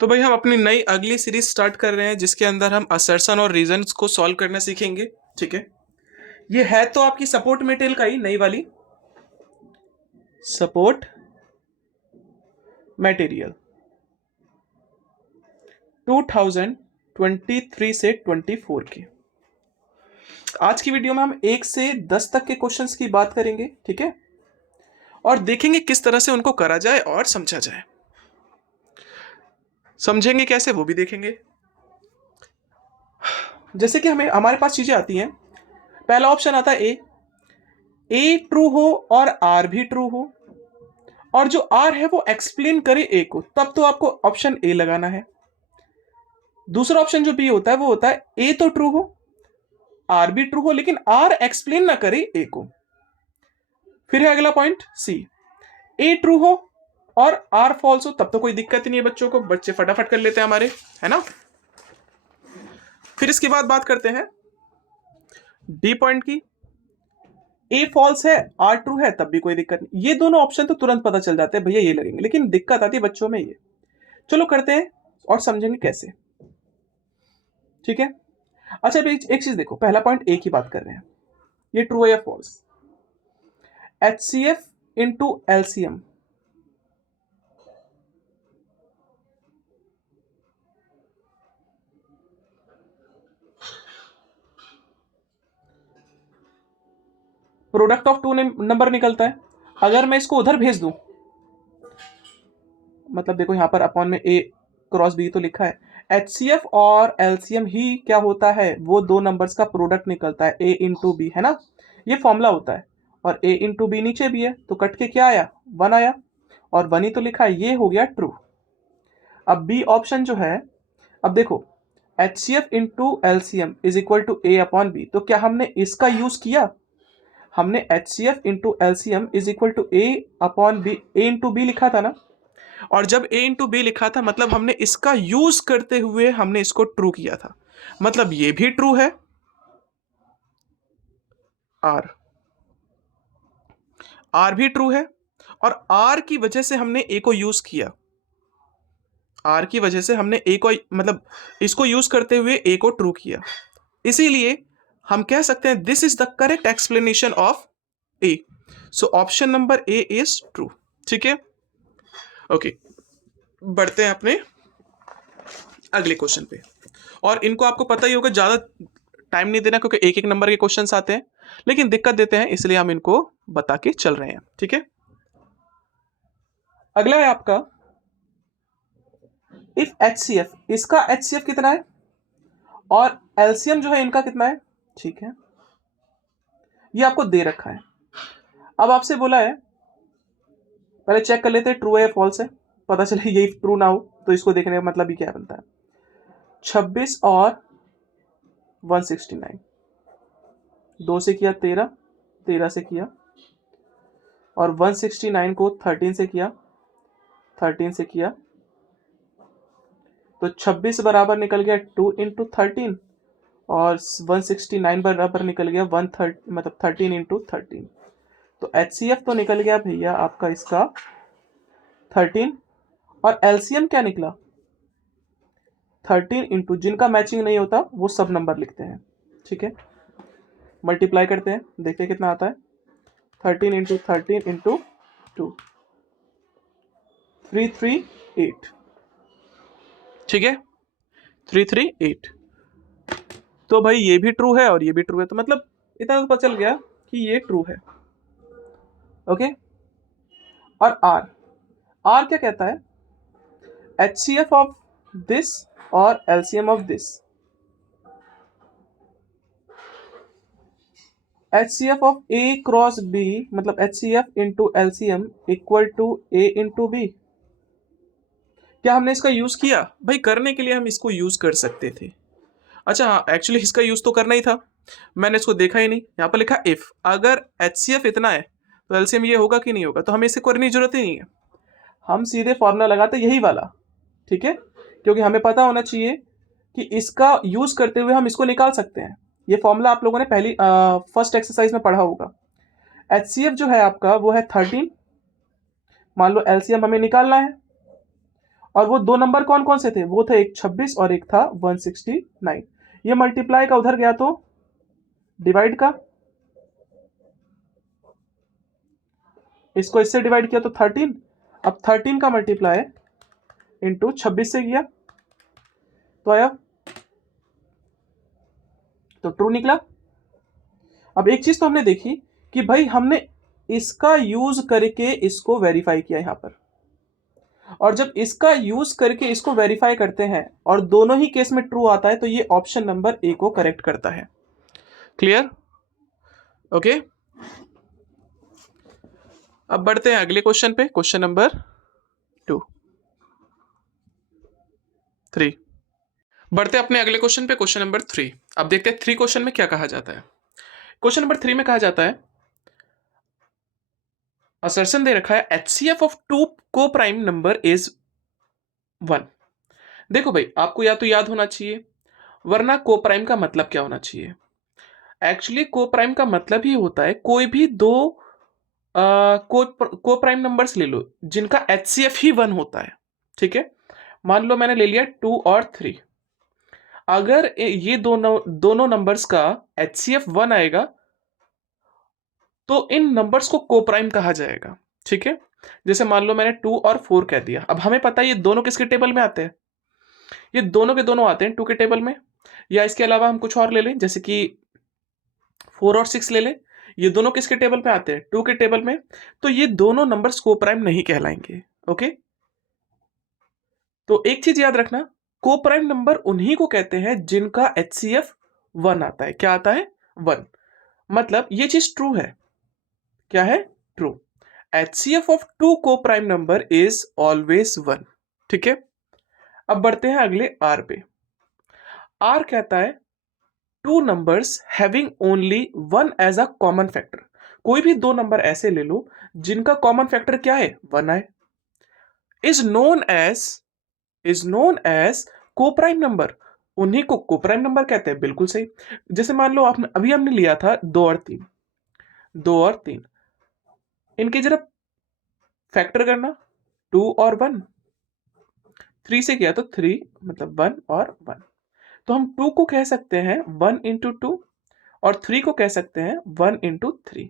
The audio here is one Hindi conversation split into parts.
तो भाई हम अपनी नई अगली सीरीज स्टार्ट कर रहे हैं जिसके अंदर हम असर्शन और रीजंस को सॉल्व करना सीखेंगे। ठीक है, ये है तो आपकी सपोर्ट मटेरियल का ही नई वाली सपोर्ट मटेरियल 2023 से 24 की। आज की वीडियो में हम 1 से 10 तक के क्वेश्चंस की बात करेंगे। ठीक है, और देखेंगे किस तरह से उनको करा जाए और समझा जाए। समझेंगे कैसे वो भी देखेंगे। जैसे कि हमारे पास चीजें आती हैं। पहला ऑप्शन आता है ए ट्रू हो और आर भी ट्रू हो, और जो आर है वो एक्सप्लेन करे ए को, तब तो आपको ऑप्शन ए लगाना है। दूसरा ऑप्शन जो बी होता है वो होता है ए तो ट्रू हो, आर भी ट्रू हो, लेकिन आर एक्सप्लेन ना करे ए को। फिर है अगला पॉइंट सी, ए ट्रू हो और आर फॉल्स हो, तब तो कोई दिक्कत ही नहीं है बच्चों को, बच्चे फटाफट कर लेते हैं हमारे, है ना। फिर इसके बाद बात करते हैं डी पॉइंट की, ए फॉल्स है आर ट्रू है, तब भी कोई दिक्कत नहीं। ये दोनों ऑप्शन तो तुरंत पता चल जाते हैं भैया ये लगेंगे, लेकिन दिक्कत आती है बच्चों में ये। चलो करते हैं और समझेंगे कैसे। ठीक है, अच्छा एक चीज देखो, पहला पॉइंट ए की बात कर रहे हैं, ये ट्रू है या false. HCF into LCM, product of two number निकलता है। अगर मैं इसको उधर भेज दूं, मतलब देखो यहां पर अपॉन में ए क्रॉस बी तो लिखा है, HCF और LCM ही क्या होता है, वो दो नंबर्स का प्रोडक्ट निकलता है, A इंटू बी, है ना। ये फॉर्मूला होता है, और A इंटू बी नीचे भी है, तो कट के क्या आया, 1 आया, और 1 ही तो लिखा है, ये हो गया ट्रू। अब बी ऑप्शन जो है, अब देखो HCF into LCM is equal to A upon B, तो क्या हमने इसका यूज किया, हमने HCF into LCM is equal to A upon B, A into B लिखा था ना। और जब A इंटू बी लिखा था मतलब हमने इसका यूज करते हुए हमने इसको ट्रू किया था, मतलब ये भी ट्रू है। आर भी ट्रू है, और आर की वजह से हमने ए को यूज किया, आर की वजह से हमने ए को मतलब इसको यूज करते हुए ए को ट्रू किया, इसीलिए हम कह सकते हैं this is the correct explanation of A. So option number A is true. ठीक है, ओके, बढ़ते हैं अपने अगले क्वेश्चन पे। और इनको आपको पता ही होगा, ज्यादा टाइम नहीं देना क्योंकि एक एक नंबर के क्वेश्चंस आते हैं, लेकिन दिक्कत देते हैं, इसलिए हम इनको बता के चल रहे हैं। ठीक है, अगला है आपका इफ HCF, इसका HCF कितना है और LCM जो है इनका कितना है। ठीक है, ये आपको दे रखा है। अब आपसे बोला है, पहले चेक कर लेते हैं ट्रू है या फॉल्स है, पता चले यही ट्रू ना हो तो इसको देखने का मतलब ही क्या बनता है। 26 और 169, 2 से किया 13, 13 से किया, और 169 को 13 से किया, 13 से किया, तो 26 बराबर निकल गया 2 इंटू 13, और 169 बराबर निकल गया 130 मतलब 13 इंटू 13। तो HCF तो निकल गया भैया आपका इसका 13, और LCM क्या निकला 13 इंटू, जिनका मैचिंग नहीं होता वो सब नंबर लिखते हैं। ठीक है, मल्टीप्लाई करते हैं, देखते हैं कितना आता है। 13 इंटू 13 इंटू 2, 338। ठीक है, 338। तो भाई ये भी ट्रू है और ये भी ट्रू है, तो मतलब इतना तो पता चल गया कि ये ट्रू है। ओके, और आर क्या कहता है, HCF ऑफ दिस और LCM of this. HCF of A cross B मतलब HCF into LCM equal to A into B. क्या हमने इसका यूज किया, भाई करने के लिए हम इसको यूज कर सकते थे। अच्छा हाँ, एक्चुअली इसका यूज तो करना ही था, मैंने इसको देखा ही नहीं। यहाँ पर लिखा इफ, अगर HCF इतना है तो LCM ये होगा कि नहीं होगा, तो हमें इसे करने की जरूरत ही नहीं है, हम सीधे फॉर्मूला लगाते यही वाला। ठीक है, क्योंकि हमें पता होना चाहिए कि इसका यूज करते हुए हम इसको निकाल सकते हैं। ये फॉर्मूला आप लोगों ने पहली फर्स्ट एक्सरसाइज में पढ़ा होगा। HCF जो है आपका वो है 13, मान लो LCM हमें निकालना है, और वो दो नंबर कौन कौन से थे, वो थे एक 26 और एक था 169। ये मल्टीप्लाई का उधर गया तो डिवाइड का, इसको इससे डिवाइड किया तो 13, अब 13 का मल्टीप्लाई इंटू 26 से किया तो आया, तो ट्रू निकला। अब एक चीज तो हमने देखी कि भाई हमने इसका यूज करके इसको वेरीफाई किया यहां पर, और जब इसका यूज करके इसको वेरीफाई करते हैं और दोनों ही केस में ट्रू आता है तो ये ऑप्शन नंबर ए को करेक्ट करता है। क्लियर? ओके, अब बढ़ते हैं अगले क्वेश्चन पे, क्वेश्चन नंबर 3। बढ़ते अपने अगले क्वेश्चन पे, क्वेश्चन नंबर 3। अब देखते हैं 3 क्वेश्चन में क्या कहा जाता है। क्वेश्चन नंबर 3 में कहा जाता है, असर्शन दे रखा है HCF ऑफ टू को प्राइम नंबर इज 1। देखो भाई, आपको या तो याद होना चाहिए, वरना को प्राइम का मतलब क्या होना चाहिए। एक्चुअली को प्राइम का मतलब ही होता है कोई भी दो को प्राइम नंबर्स ले लो जिनका HCF ही 1 होता है। ठीक है, मान लो मैंने ले लिया 2 और 3, अगर ये दोनों नंबर्स का HCF 1 आएगा तो इन नंबर्स को को प्राइम कहा जाएगा। ठीक है, जैसे मान लो मैंने 2 और 4 कह दिया, अब हमें पता है ये दोनों किसके टेबल में आते हैं, ये दोनों के दोनों आते हैं 2 के टेबल में, या इसके अलावा हम कुछ और ले लें जैसे कि 4 और 6 ले लें, ये दोनों किसके टेबल पे आते हैं, 2 के टेबल में, तो ये दोनों नंबर्स को प्राइम नहीं कहलाएंगे। ओके, तो एक चीज याद रखना, को प्राइम नंबर उन्हीं को कहते हैं जिनका HCF 1 आता है। क्या आता है? 1। मतलब ये चीज ट्रू है। क्या है? ट्रू। HCF ऑफ टू को प्राइम नंबर इज ऑलवेज 1। ठीक है, अब बढ़ते हैं अगले R पे। R कहता है two numbers having only one as a common factor. कोई भी दो नंबर ऐसे ले लो जिनका कॉमन फैक्टर क्या है? 1 आए, इज नोन एज को प्राइम नंबर। उन्हीं को को प्राइम नंबर कहते हैं। बिल्कुल सही। जैसे मान लो आपने अभी हमने लिया था 2 और 3, 2 और 3, इनके जरा फैक्टर करना, 2 और 1, 3 से किया तो 3 मतलब 1 और 1, तो हम 2 को कह सकते हैं 1 इंटू 2 और 3 को कह सकते हैं 1 इंटू 3।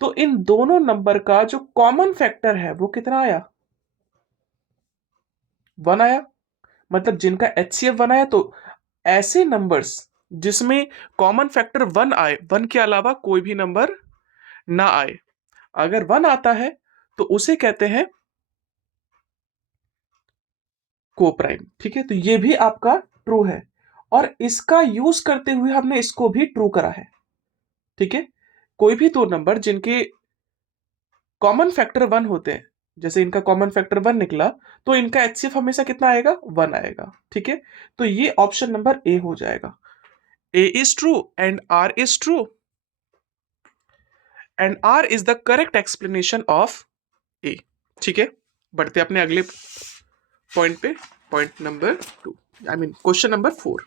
तो इन दोनों नंबर का जो कॉमन फैक्टर है वो कितना आया? 1 आया। मतलब जिनका HCF 1 आया, तो ऐसे नंबर्स जिसमें कॉमन फैक्टर 1 आए, 1 के अलावा कोई भी नंबर ना आए, अगर 1 आता है तो उसे कहते हैं को प्राइम। ठीक है, तो ये भी आपका ट्रू है और इसका यूज करते हुए हमने इसको भी ट्रू करा है। ठीक है, कोई भी दो नंबर जिनके कॉमन फैक्टर 1 होते हैं, जैसे इनका कॉमन फैक्टर 1 निकला, तो इनका HCF हमेशा कितना आएगा? 1 आएगा। ठीक है, तो ये ऑप्शन नंबर ए हो जाएगा। A is true and R is true and R is the correct explanation of A। ठीक है, बढ़ते अपने अगले पॉइंट पे, point number 2, I mean question number 4।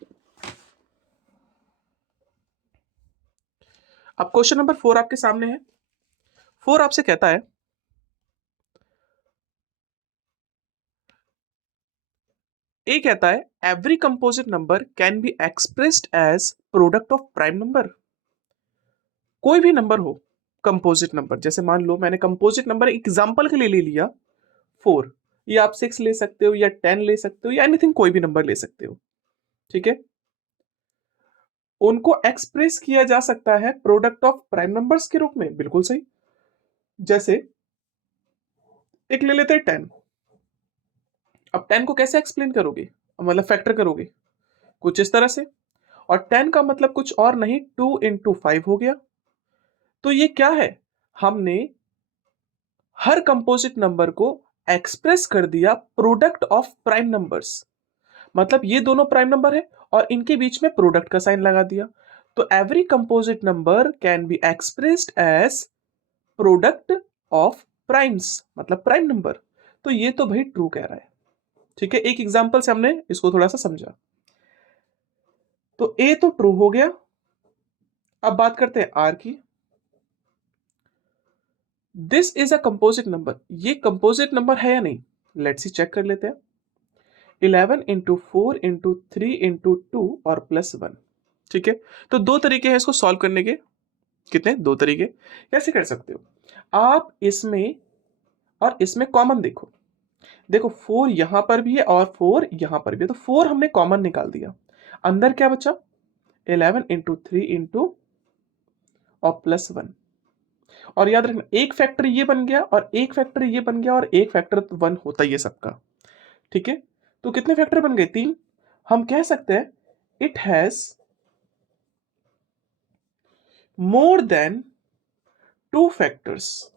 अब क्वेश्चन नंबर 4 आपके सामने है। 4 आपसे कहता है ए कहता है every composite number can be expressed as product of prime number. कोई भी नंबर हो कंपोजिट नंबर, जैसे मान लो मैंने कंपोजिट नंबर एग्जांपल के लिए ले लिया 4, या आप 6 ले सकते हो या 10 ले सकते हो या एनीथिंग, कोई भी नंबर ले सकते हो। ठीक है, उनको एक्सप्रेस किया जा सकता है प्रोडक्ट ऑफ प्राइम नंबर्स के रूप में। बिल्कुल सही। जैसे एक ले लेते हैं 10। अब 10 को कैसे एक्सप्लेन करोगे, मतलब फैक्टर करोगे? कुछ इस तरह से, और 10 का मतलब कुछ और नहीं 2 इंटू 5 हो गया। तो ये क्या है, हमने हर कंपोजिट नंबर को एक्सप्रेस कर दिया प्रोडक्ट ऑफ प्राइम नंबर्स। मतलब ये दोनों प्राइम नंबर है और इनके बीच में प्रोडक्ट का साइन लगा दिया। तो every composite number can be expressed as product of primes, मतलब प्राइम नंबर। तो ये तो भाई ट्रू कह रहा है। ठीक है, एक एग्जांपल से हमने इसको थोड़ा सा समझा। तो ए तो ट्रू हो गया। अब बात करते हैं आर की। This is a composite number. ये कंपोजिट नंबर है या नहीं, लेट्स सी चेक कर लेते हैं। 11 इंटू 4 इंटू 3 इंटू 2 और प्लस 1। ठीक है, तो दो तरीके हैं इसको सॉल्व करने के। कितने? दो तरीके। कैसे कर सकते हो आप? इसमें और इसमें कॉमन देखो। देखो 4 यहां पर भी है और 4 यहां पर भी है, तो 4 हमने कॉमन निकाल दिया। अंदर क्या बचा? 11 इंटू 3 इंटू और प्लस 1। और याद रखना, एक फैक्टर ये बन गया और एक फैक्टर ये बन गया और एक फैक्टर 1 होता ही है सबका। ठीक है, तो कितने फैक्टर बन गए? 3। हम कह सकते हैं it has more than two factors.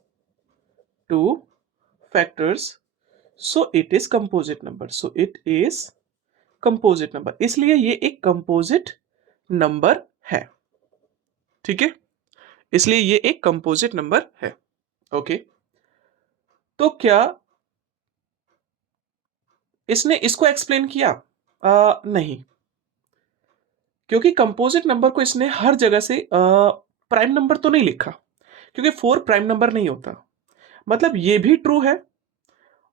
Two factors, so it is composite number. So it is composite number, इसलिए ये एक कंपोजिट नंबर है। ठीक है, इसलिए ये एक कंपोजिट नंबर है। ओके, तो क्या इसने इसको एक्सप्लेन किया? नहीं, क्योंकि कंपोजिट नंबर को इसने हर जगह से प्राइम नंबर तो नहीं लिखा, क्योंकि 4 प्राइम नंबर नहीं होता। मतलब ये भी ट्रू है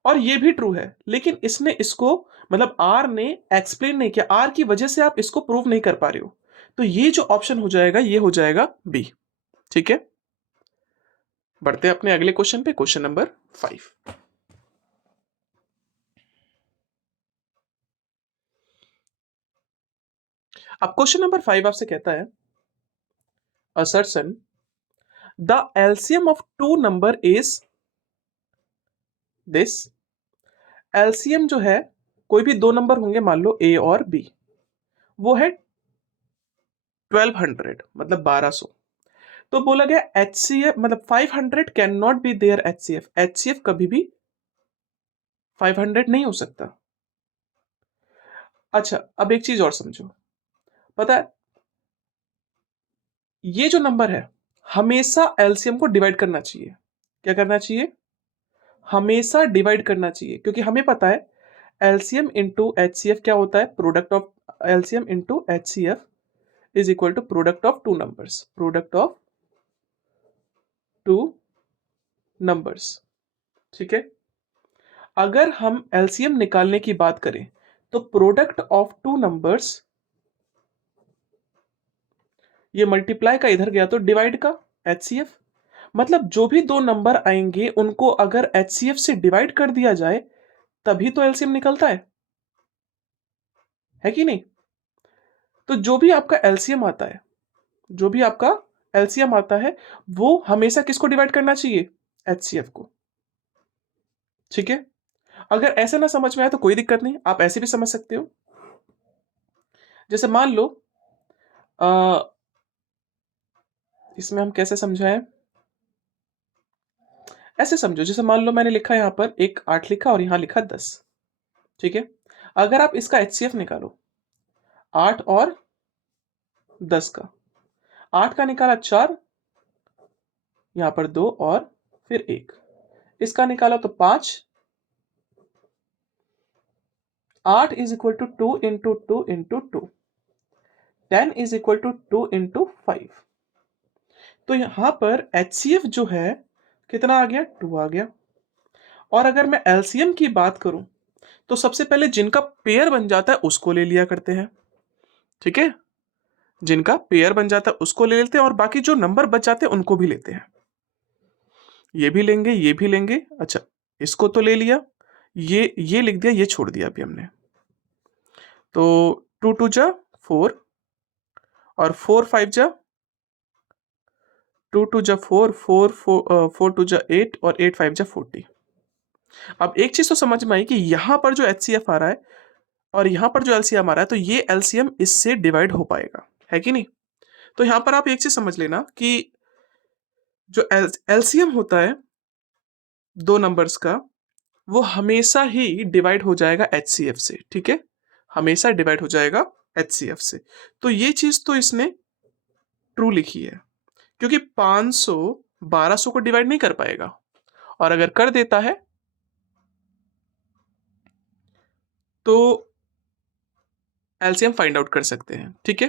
और ये भी ट्रू है, लेकिन इसने इसको मतलब आर ने एक्सप्लेन नहीं किया। आर की वजह से आप इसको प्रूव नहीं कर पा रहे हो, तो ये जो ऑप्शन हो जाएगा ये हो जाएगा बी। ठीक है, बढ़ते हैं अपने अगले क्वेश्चन पे, क्वेश्चन नंबर 5। अब क्वेश्चन नंबर 5 आपसे कहता है assertion the LCM of two number is this. LCM जो है, कोई भी दो नंबर होंगे, मान लो ए और बी, वो है 1200 मतलब 1200। तो बोला गया एचसीएफ मतलब 500 can not be there HCF. HCF कभी भी 500 नहीं हो सकता। अच्छा, अब एक चीज और समझो। पता है, ये जो नंबर है हमेशा एलसीएम को डिवाइड करना चाहिए। क्या करना चाहिए? हमेशा डिवाइड करना चाहिए, क्योंकि हमें पता है एलसीएम इंटू एचसीएफ क्या होता है? Product of LCM into HCF is equal to product of two numbers. Product of two numbers. ठीक है, अगर हम एलसीएम निकालने की बात करें तो प्रोडक्ट ऑफ टू नंबर्स, ये मल्टीप्लाई का इधर गया तो डिवाइड का एचसीएफ। मतलब जो भी दो नंबर आएंगे उनको अगर एचसीएफ से डिवाइड कर दिया जाए तभी तो एलसीएम निकलता है कि नहीं? तो जो भी आपका एलसीएम आता है, जो भी आपका एलसीएम आता है, वो हमेशा किसको डिवाइड करना चाहिए? एचसीएफ को। ठीक है, अगर ऐसे ना समझ में आए तो कोई दिक्कत नहीं, आप ऐसे भी समझ सकते हो। जैसे मान लो इसमें हम कैसे समझाएं? ऐसे समझो, जैसे मान लो मैंने लिखा यहां पर एक 8 लिखा और यहां लिखा 10। ठीक है, अगर आप इसका एचसीएफ निकालो 8 और 10 का, 8 का निकाला 4, यहां पर 2 और फिर 1, इसका निकाला तो 5। 8 is equal to 2 into 2 into 2। 10 is equal to 2 into 5। तो यहां पर एचसीएफ जो है कितना आ गया? 2 आ गया। और अगर मैं एलसीएम की बात करूं तो सबसे पहले जिनका पेयर बन जाता है उसको ले लिया करते हैं। ठीक है, जिनका पेयर बन जाता है उसको ले लेते हैं और बाकी जो नंबर बच जाते हैं उनको भी लेते हैं। ये भी लेंगे, ये भी लेंगे। अच्छा, इसको तो ले लिया, ये लिख दिया, ये छोड़ दिया अभी हमने। तो 2 2 जा 4 और 4 5 जा 2 2 जा 4 4 4 2 जा 8 और 8 5 जा 40। अब एक चीज तो समझ में आई कि यहां पर जो एचसीएफ आ रहा है और यहां पर जो एलसीएम आ रहा है, तो ये एलसीएम इससे डिवाइड हो पाएगा, है कि नहीं? तो यहां पर आप एक चीज समझ लेना कि जो एलसीएम होता है दो नंबर्स का, वो हमेशा ही डिवाइड हो जाएगा एचसीएफ से। ठीक है, हमेशा डिवाइड हो जाएगा एचसीएफ से। तो ये चीज तो इसने ट्रू लिखी है, क्योंकि 500 1200 को डिवाइड नहीं कर पाएगा, और अगर कर देता है तो एलसीएम फाइंड आउट कर सकते हैं। ठीक है,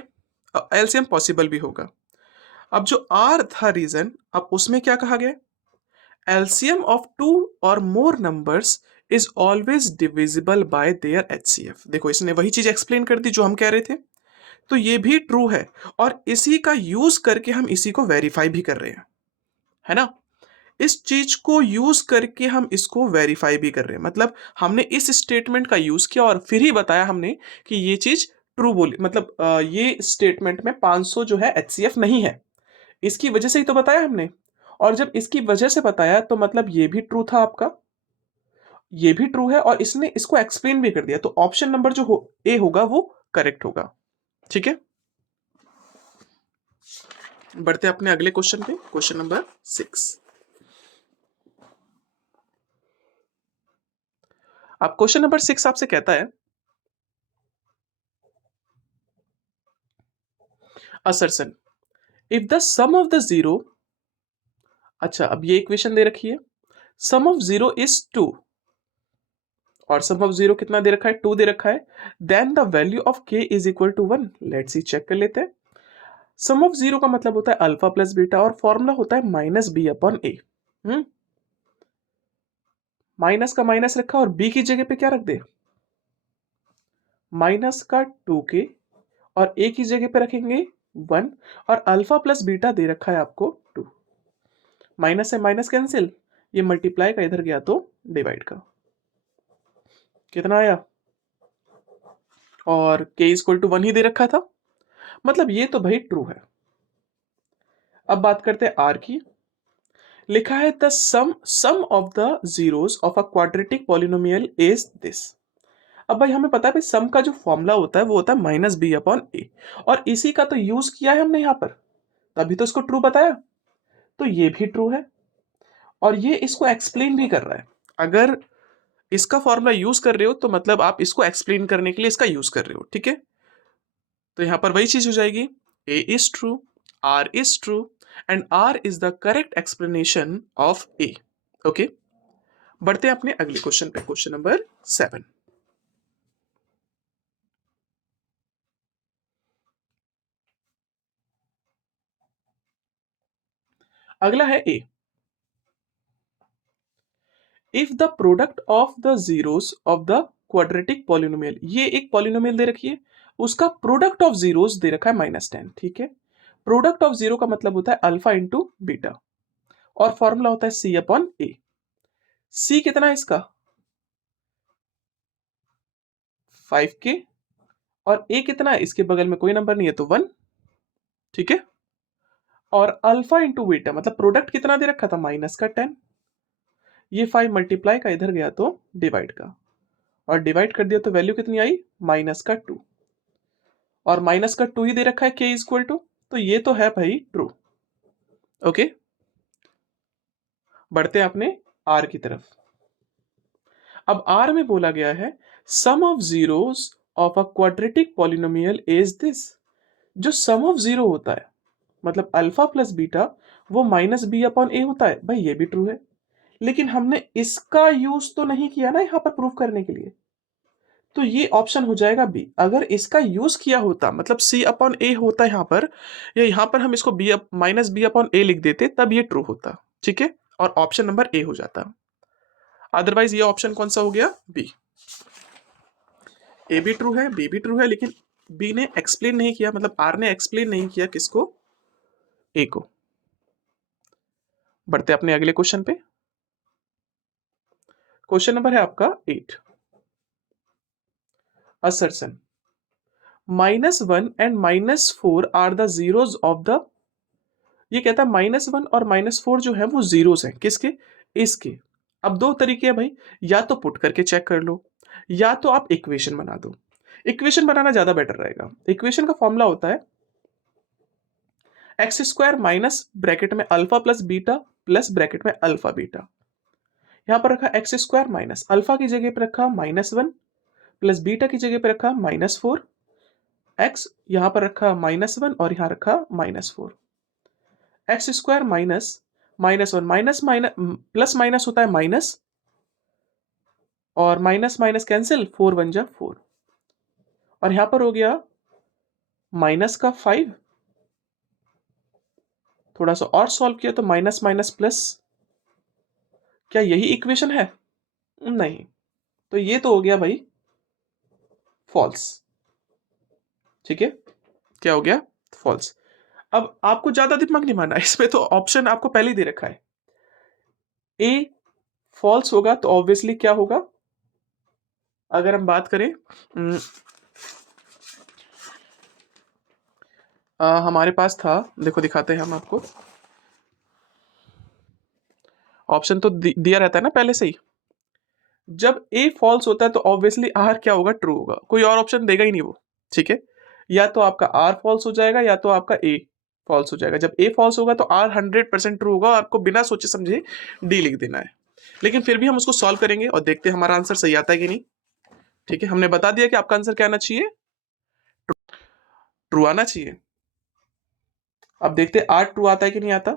एलसीएम पॉसिबल भी होगा। अब जो आर था रीजन, अब उसमें क्या कहा गया? LCM of two or more numbers is always divisible by their HCF। देखो इसने वही चीज एक्सप्लेन कर दी जो हम कह रहे थे, तो ये भी ट्रू है और इसी का यूज करके हम इसी को वेरीफाई भी कर रहे हैं, है ना। इस चीज को यूज करके हम इसको वेरीफाई भी कर रहे हैं, मतलब हमने इस स्टेटमेंट का यूज किया और फिर ही बताया हमने कि ये चीज ट्रू बोली, मतलब ये स्टेटमेंट में 500 जो है HCF नहीं है, इसकी वजह से ही तो बताया हमने। और जब इसकी वजह से बताया तो मतलब ये भी ट्रू था आपका, ये भी ट्रू है और इसने इसको एक्सप्लेन भी कर दिया, तो ऑप्शन नंबर जो ए होगा वो करेक्ट होगा। ठीक है, बढ़ते हैं अपने अगले क्वेश्चन पे, क्वेश्चन नंबर 6। अब क्वेश्चन नंबर 6 आपसे कहता है assertion if the sum of the zero, अच्छा अब ये इक्वेशन दे रखी है, सम ऑफ जीरो इज 2 और सम ऑफ जीरो कितना दे रखा है, 2 दे रखा है, then the value of k is equal to 1। Let's see check कर लेते हैं। सम ऑफ जीरो का मतलब होता है अल्फा प्लस बीटा और फॉर्मूला होता है माइनस बी अपॉन ए। माइनस का माइनस रखा और b की जगह पे क्या रख दे, माइनस का 2k और a की जगह पे रखेंगे 1 और अल्फा प्लस बीटा दे रखा है आपको 2। माइनस से माइनस कैंसिल, ये मल्टीप्लाई का इधर गया तो डिवाइड का, कितना आया, और k इक्वल टू 1 ही दे रखा था, मतलब ये तो भाई ट्रू है। अब बात करते हैं r की, लिखा है the sum of the zeros of a quadratic polynomial is this. अब भाई हमें पता है भाई सम का जो फॉर्मूला होता है वो होता है माइनस बी अपॉन ए, और इसी का तो यूज किया है हमने यहाँ पर, तभी तो इसको ट्रू बताया, तो ये भी ट्रू है और ये इसको एक्सप्लेन भी कर रहा है। अगर इसका फॉर्मूला यूज कर रहे हो तो मतलब आप इसको एक्सप्लेन करने के लिए इसका यूज कर रहे हो, ठीक है। तो यहां पर वही चीज हो जाएगी, A is true, R is true and R is the correct explanation of A. Okay, बढ़ते हैं अपने अगले क्वेश्चन पे, क्वेश्चन नंबर 7। अगला है A, if the product of the zeros of the quadratic polynomial, ये एक पॉलिनोमियल दे रखी है, उसका प्रोडक्ट ऑफ जीरोस दे रखा है -10। ठीक है, प्रोडक्ट ऑफ जीरो का मतलब होता है अल्फा इंटू बीटा और फॉर्मूला होता है सी अपॉन ए। सी कितना है इसका 5k और ए कितना है, इसके बगल में कोई नंबर नहीं है तो 1। ठीक है, और अल्फा इंटू बीटा मतलब प्रोडक्ट कितना दे रखा था -10, ये 5 मल्टीप्लाई का इधर गया तो डिवाइड का, और डिवाइड कर दिया तो वैल्यू कितनी आई -2, और -2 ही दे रखा है k इक्वल टू, तो ये तो है भाई ट्रू। ओके, बढ़ते हैं अपने r की तरफ। अब r में बोला गया है sum of zeros of a quadratic polynomial is this. जो सम ऑफ जीरो होता है मतलब अल्फा प्लस बीटा, वो माइनस बी अपॉन ए होता है, भाई ये भी ट्रू है, लेकिन हमने इसका यूज तो नहीं किया ना यहाँ पर प्रूफ करने के लिए, तो ये ऑप्शन हो जाएगा बी। अगर इसका यूज किया होता मतलब सी अपॉन ए होता यहाँ पर, या यहाँ पर हम इसको बी माइनस बी अपॉन ए लिख देते तब ये ट्रू होता। ठीक है, और ऑप्शन नंबर ए हो जाता, अदरवाइज ये ऑप्शन कौन सा हो गया, बी। ए भी ट्रू है, बी भी ट्रू है, लेकिन बी ने एक्सप्लेन नहीं किया, मतलब आर ने एक्सप्लेन नहीं किया किसको, ए को। बढ़ते अपने अगले क्वेश्चन पे, क्वेश्चन नंबर है आपका 8। Assertion -1 and -4 are the zeros of the, ये कहता है -1 और -4 जो है वो जीरोस हैं किसके, इसके। अब दो तरीके हैं भाई, या तो पुट करके चेक कर लो या तो आप इक्वेशन बना दो। इक्वेशन बनाना ज्यादा बेटर रहेगा। इक्वेशन का फॉर्मूला होता है एक्स स्क्वायर माइनस ब्रैकेट में alpha plus beta plus bracket में अल्फा बीटा। यहां पर रखा एक्स स्क्वायर माइनस अल्फा की जगह पे रखा -1 प्लस बीटा की जगह पे रखा -4, एक्स यहां पर रखा -1 और यहां रखा -4। X square minus -1 minus minus plus minus होता है माइनस, और माइनस माइनस कैंसिल, 4 बन जा 4, और यहां पर हो गया माइनस का 5, थोड़ा सा और सॉल्व किया तो माइनस माइनस प्लस क्या यही इक्वेशन है? नहीं। तो ये तो हो गया भाई फॉल्स। ठीक है, क्या हो गया? फॉल्स। अब आपको ज्यादा दिमाग नहीं मारना, इसमें तो ऑप्शन आपको पहले ही दे रखा है। ए फॉल्स होगा तो ऑब्वियसली क्या होगा? अगर हम बात करें हमारे पास था, देखो दिखाते हैं हम आपको, ऑप्शन तो दिया रहता है ना पहले से ही। जब ए फॉल्स होता है तो ऑब्वियसली आर क्या होगा? ट्रू होगा, कोई और ऑप्शन देगा ही नहीं वो। ठीक है, या तो आपका आर फॉल्स हो जाएगा या तो आपका ए फॉल्स हो जाएगा। जब ए फॉल्स होगा तो आर 100% ट्रू होगा, आपको बिना सोचे समझे डी लिख देना है। लेकिन फिर भी हम उसको सॉल्व करेंगे और देखते हैं हमारा आंसर सही आता है कि नहीं। ठीक है, हमने बता दिया कि आपका आंसर क्या आना चाहिए? ट्रू आना चाहिए। अब देखते आर ट्रू आता है कि नहीं आता।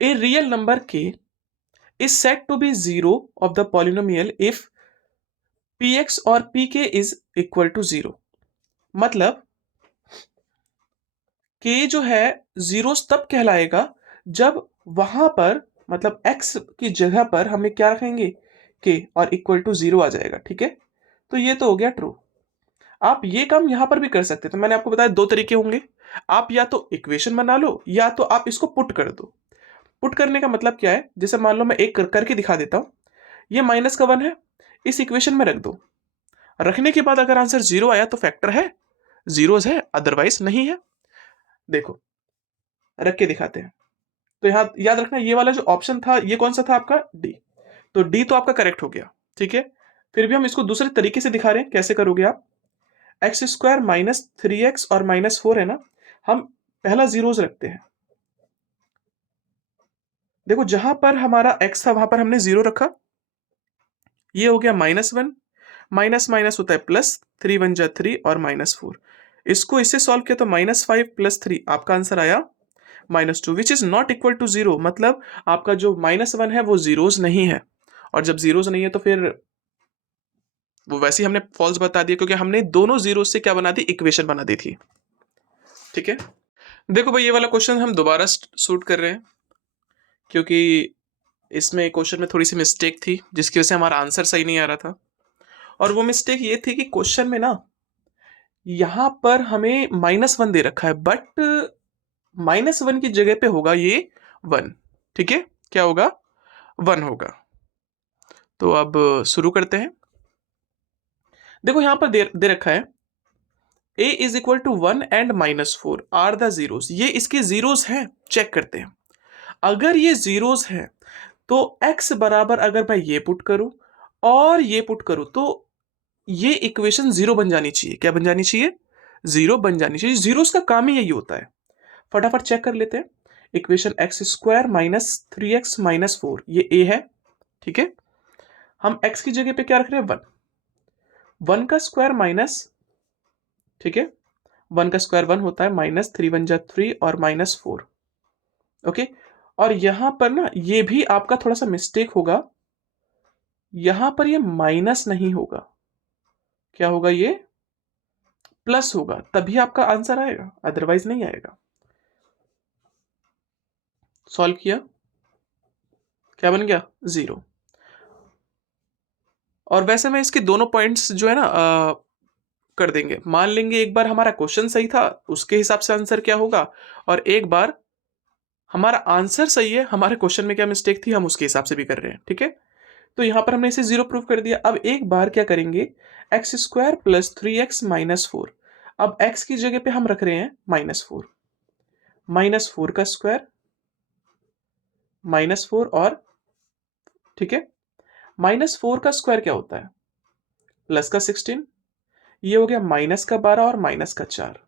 ए रियल नंबर के is said to be zero of the polynomial if px और pk is equal to zero। मतलब k जो है जीरोस तब कहलाएगा जब वहां पर, मतलब x की जगह पर हमें क्या रखेंगे? k और इक्वल टू जीरो आ जाएगा। ठीक है, तो ये तो हो गया ट्रू। आप ये काम यहां पर भी कर सकते हैं। तो मैंने आपको बताया दो तरीके होंगे, आप या तो इक्वेशन बना लो या तो आप इसको पुट कर दो। पुट करने का मतलब क्या है? जैसे मान लो मैं एक करके दिखा देता हूं। ये माइनस का वन है, इस इक्वेशन में रख दो। रखने के बाद अगर आंसर जीरो आया तो फैक्टर है, जीरोस है, अदरवाइज नहीं है। देखो रख के दिखाते हैं। तो यहां याद रखना, ये वाला जो ऑप्शन था ये कौन सा था आपका? डी। तो डी तो आपका करेक्ट हो गया। ठीक है, फिर भी हम इसको दूसरे तरीके से दिखा रहे हैं। कैसे करोगे आप? एक्स स्क्वायर माइनस 3x और -4 है ना, हम पहला जीरोस रखते हैं। देखो जहां पर हमारा x था वहां पर हमने जीरो रखा, ये हो गया -1, माइनस माइनस होता है प्लस, 3 वन जा 3 और -4। इसको इससे सॉल्व किया तो -5 + 3 आपका आंसर आया -2, which is not equal to zero. मतलब आपका जो -1 है वो जीरोस नहीं है, और जब जीरोस नहीं है तो फिर वो वैसे ही हमने फॉल्स बता दिया, क्योंकि हमने दोनों जीरो से क्या बना दी? इक्वेशन बना दी थी। ठीक है, देखो भाई ये वाला क्वेश्चन हम दोबारा शूट कर रहे हैं, क्योंकि इसमें क्वेश्चन में थोड़ी सी मिस्टेक थी जिसकी वजह से हमारा आंसर सही नहीं आ रहा था। और वो मिस्टेक ये थी कि क्वेश्चन में ना यहां पर हमें -1 दे रखा है, बट -1 की जगह पे होगा ये 1। ठीक है, क्या होगा? 1 होगा। तो अब शुरू करते हैं। देखो यहां पर दे रखा है a is equal to 1 and -4 are the zeros. ये इसके जीरोस हैं, चेक करते हैं। अगर ये जीरोस हैं तो x बराबर, अगर मैं ये पुट करूं और ये पुट करूं तो ये इक्वेशन जीरो बन जानी चाहिए। क्या बन जानी चाहिए? जीरो बन जानी चाहिए। जीरोस का काम ही यही होता है। फटाफट चेक कर लेते हैं। इक्वेशन एक्स स्क्वायर -3x-4 ये a है। ठीक है, हम x की जगह पे क्या रख रहे हैं? 1। 1 का स्क्वायर माइनस, ठीक है, 1 का स्क्वायर 1 होता है, -3 वन जा 3 और -4। ओके, और यहां पर ना ये भी आपका थोड़ा सा मिस्टेक होगा, यहां पर ये माइनस नहीं होगा, क्या होगा? ये प्लस होगा, तभी आपका आंसर आएगा, अदरवाइज नहीं आएगा। सॉल्व किया, क्या बन गया? जीरो। और वैसे में इसके दोनों पॉइंट्स जो है ना कर देंगे। मान लेंगे एक बार हमारा क्वेश्चन सही था, उसके हिसाब से आंसर क्या होगा, और एक बार हमारा आंसर सही है, हमारे क्वेश्चन में क्या मिस्टेक थी हम उसके हिसाब से भी कर रहे हैं। ठीक है, तो यहां पर हमने इसे जीरो प्रूफ कर दिया। अब एक बार क्या करेंगे? X square plus 3x-4। अब x की जगह पे हम रख रहे हैं -4, -4 का स्क्वायर -4 और, ठीक है, -4 का स्क्वायर क्या होता है? प्लस का 16। ये हो गया माइनस का 12 और माइनस का 4।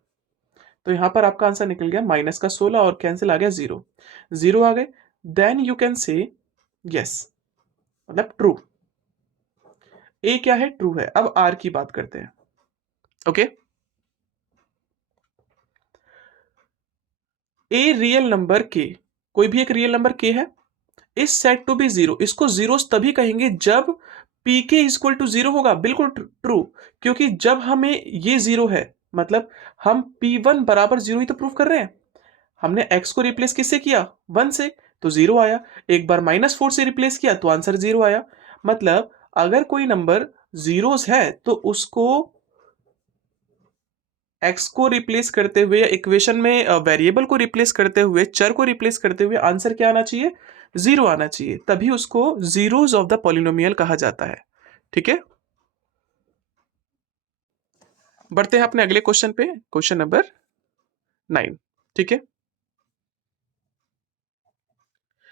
तो यहां पर आपका आंसर निकल गया माइनस का 16 और कैंसिल आ गया जीरो, जीरो आ गए। Then you can say yes, मतलब ट्रू। ए क्या है? ट्रू है। अब आर की बात करते हैं। ओके, ए रियल नंबर के, कोई भी एक रियल नंबर के है, is set to be zero. इसको जीरोस तभी कहेंगे जब पी के इक्वल टू जीरो होगा। बिल्कुल ट्रू, क्योंकि जब हमें ये जीरो है मतलब हम P1 बराबर जीरो ही तो प्रूफ कर रहे हैं। हमने x को रिप्लेस किससे किया? 1 से, तो 0 आया, एक बार -4 से रिप्लेस किया तो आंसर 0 आया। मतलब अगर कोई नंबर जीरोस है तो उसको एक्स को रिप्लेस करते हुए या इक्वेशन में वेरिएबल को रिप्लेस करते हुए, चर को रिप्लेस करते हुए आंसर क्या आना चाहिए? 0 आना चाहिए, तभी उसको जीरोस ऑफ द पॉलिनोमियल कहा जाता है। ठीक है, बढ़ते हैं अपने अगले क्वेश्चन पे, क्वेश्चन नंबर 9। ठीक है,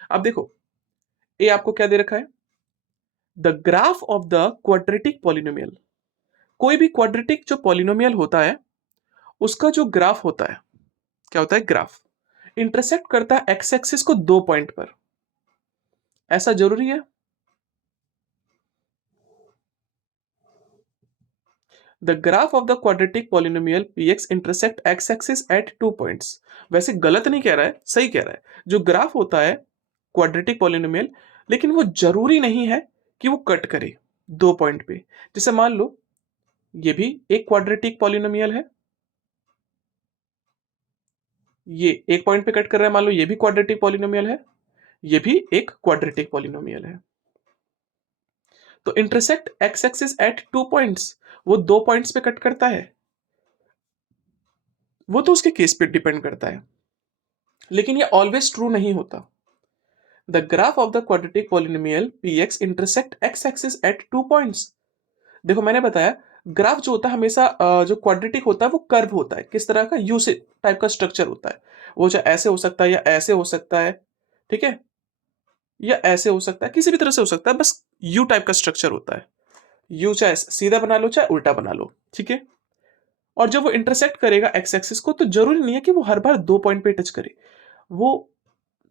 अब देखो ये आपको क्या दे रखा है? The graph of the quadratic polynomial. कोई भी क्वाड्रेटिक जो पॉलिनोमियल होता है उसका जो ग्राफ होता है, क्या होता है? ग्राफ इंटरसेक्ट करता है एक्स एक्सिस को 2 पॉइंट पर। ऐसा जरूरी है? The graph of the quadratic polynomial px intersect x axis at 2 points. वैसे गलत नहीं कह रहा है, सही कह रहा है। जो ग्राफ होता है क्वाड्रेटिक पॉलिनोमियल, लेकिन वो जरूरी नहीं है कि वो कट करे 2 पॉइंट पे। जैसे मान लो ये भी एक क्वाड्रेटिक पॉलिनोमियल है, ये एक पॉइंट पे कट कर रहा है, मान लो ये भी क्वाड्रेटिक पॉलिनोमियल है, ये भी एक क्वाड्रेटिक पॉलिनोमियल है। तो intersect x axis at 2 points, वो 2 पॉइंट्स पे कट करता है, वो तो उसके केस पे डिपेंड करता है, लेकिन ये ऑलवेज ट्रू नहीं होता। The graph of the quadratic polynomial px intersect x axis at 2 points. देखो मैंने बताया ग्राफ जो होता है हमेशा जो क्वाड्रेटिक होता है वो कर्व होता है। किस तरह का? यू से टाइप का स्ट्रक्चर होता है। वो चाहे ऐसे हो सकता है या ऐसे हो सकता है, ठीक है, या ऐसे हो सकता है, किसी भी तरह से हो सकता है, बस यू टाइप का स्ट्रक्चर होता है। यू चाहे सीधा बना लो चाहे उल्टा बना लो, ठीक है। और जब वो इंटरसेक्ट करेगा एक्स एक्सिस को तो जरूरी नहीं है कि वो हर बार 2 पॉइंट पे टच करे। वो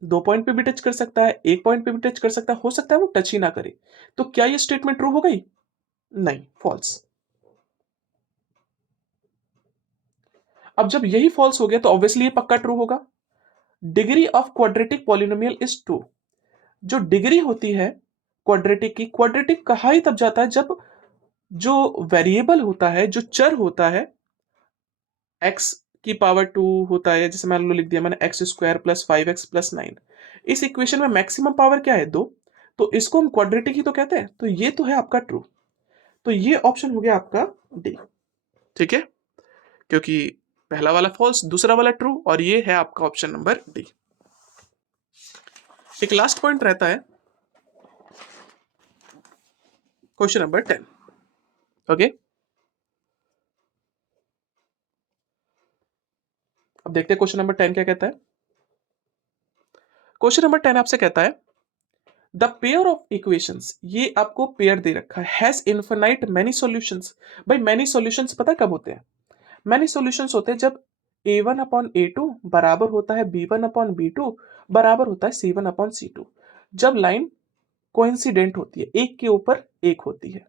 2 पॉइंट पे भी टच कर सकता है, 1 पॉइंट पे भी टच कर सकता है, हो सकता है वो टच ही ना करे। तो क्या ये स्टेटमेंट ट्रू हो गई? नहीं, फॉल्स। अब जब यही फॉल्स हो गया तो ऑब्वियसली ये पक्का ट्रू होगा। Degree of quadratic polynomial is 2। जो डिग्री होती है क्वाड्रेटिक की, क्वाड्रेटिक कहा ही तब जाता है जब जो वेरिएबल होता है, जो चर होता है, एक्स की पावर 2 होता है, जैसे मान लो लिख दिया मैंने एक्स स्क्वायर प्लस 5x+9। इस इक्वेशन में मैक्सिमम पावर क्या है? 2। तो इसको हम क्वाड्रेटिक ही तो कहते हैं, तो ये तो है आपका ट्रू। तो ये ऑप्शन हो गया आपका डी। ठीक है, क्योंकि पहला वाला फॉल्स, दूसरा वाला ट्रू, और ये है आपका ऑप्शन नंबर डी। एक लास्ट पॉइंट रहता है, क्वेश्चन नंबर 10। ओके, अब देखते हैं क्वेश्चन नंबर 10 क्या कहता है। क्वेश्चन नंबर 10 आपसे कहता है द पेयर ऑफ इक्वेशंस, ये आपको पेयर दे रखा है, हैज इन्फिनाइट मेनी सॉल्यूशंस। भाई मेनी सॉल्यूशंस पता कब होते हैं? मेनी सॉल्यूशंस होते हैं जब a1/a2 बराबर होता है b1/b2 बराबर होता है c1/c2। जब लाइन कोइंसिडेंट होती है, एक के ऊपर एक होती है,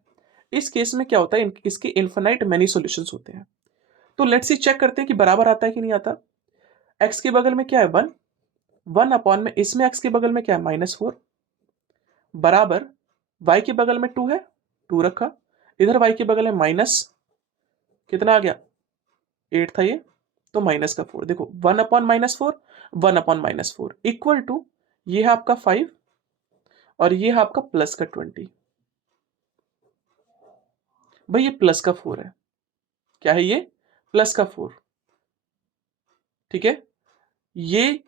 इस केस में क्या होता है? इसके इन्फिनाइट मेनी सॉल्यूशंस होते हैं। तो लेट्स सी चेक करते हैं कि बराबर आता है कि नहीं आता। x के बगल में क्या है? 1, 1 में इसमें x के बगल में क्या है? -4 बराबर y के बगल में 2 है, 2 रखा, इधर y के बगल में माइनस कितना आ गया? 8 था ये, तो माइनस का 4। देखो 1/-4, 1/-4 इक्वल टू ये है आपका 5 और ये है आपका प्लस का 20। भाई ये प्लस का 4 है, क्या है ये? प्लस का 4। ठीक है, ये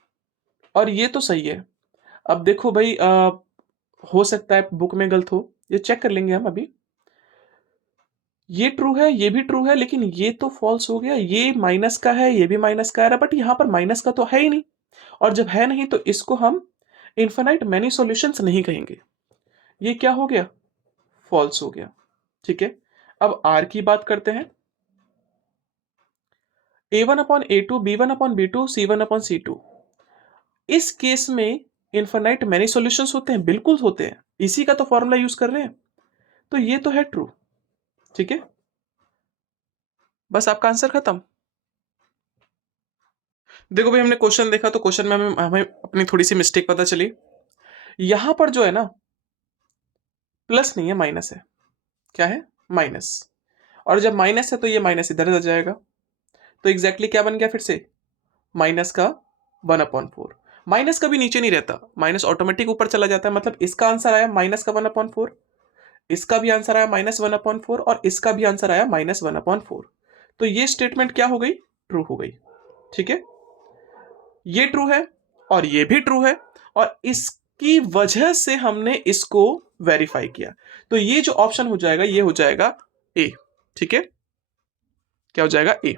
और ये तो सही है। अब देखो भाई हो सकता है बुक में गलत हो, ये चेक कर लेंगे हम अभी। ये ट्रू है, ये भी ट्रू है, लेकिन ये तो फॉल्स हो गया। ये माइनस का है, ये भी माइनस का आ रहा है, बट यहाँ पर माइनस का तो है ही नहीं। और जब है नहीं तो इसको हम इन्फिनाइट मैनी सॉल्यूशंस नहीं कहेंगे। ये क्या हो गया? फॉल्स हो गया। ठीक है, अब आर की बात करते हैं। a1/a2 b1/b2 c1/c2, इस केस में इन्फिनाइट मैनी सॉल्यूशंस होते हैं, बिल्कुल होते हैं, इसी का तो फॉर्मूला यूज कर रहे हैं, तो ये तो है ट्रू। ठीक है, बस आपका आंसर खत्म। देखो भाई हमने क्वेश्चन देखा तो क्वेश्चन में हमें अपनी थोड़ी सी मिस्टेक पता चली। यहां पर जो है ना, प्लस नहीं है, माइनस है। क्या है? माइनस। और जब माइनस है तो ये माइनस इधर आ जाएगा, तो एग्जैक्टली क्या बन गया फिर से? माइनस का 1/4। माइनस कभी नीचे नहीं रहता, माइनस ऑटोमेटिक ऊपर चला जाता है। मतलब इसका आंसर आया माइनस का 1/4, इसका भी आंसर आया -1/4 और इसका भी आंसर आया -1/4। तो ये स्टेटमेंट क्या हो गई, ट्रू हो गई। ठीक है, ये ट्रू है और ये भी ट्रू है और इसकी वजह से हमने इसको वेरीफाई किया। तो ये जो ऑप्शन हो जाएगा ये हो जाएगा ए। ठीक है, क्या हो जाएगा, ए।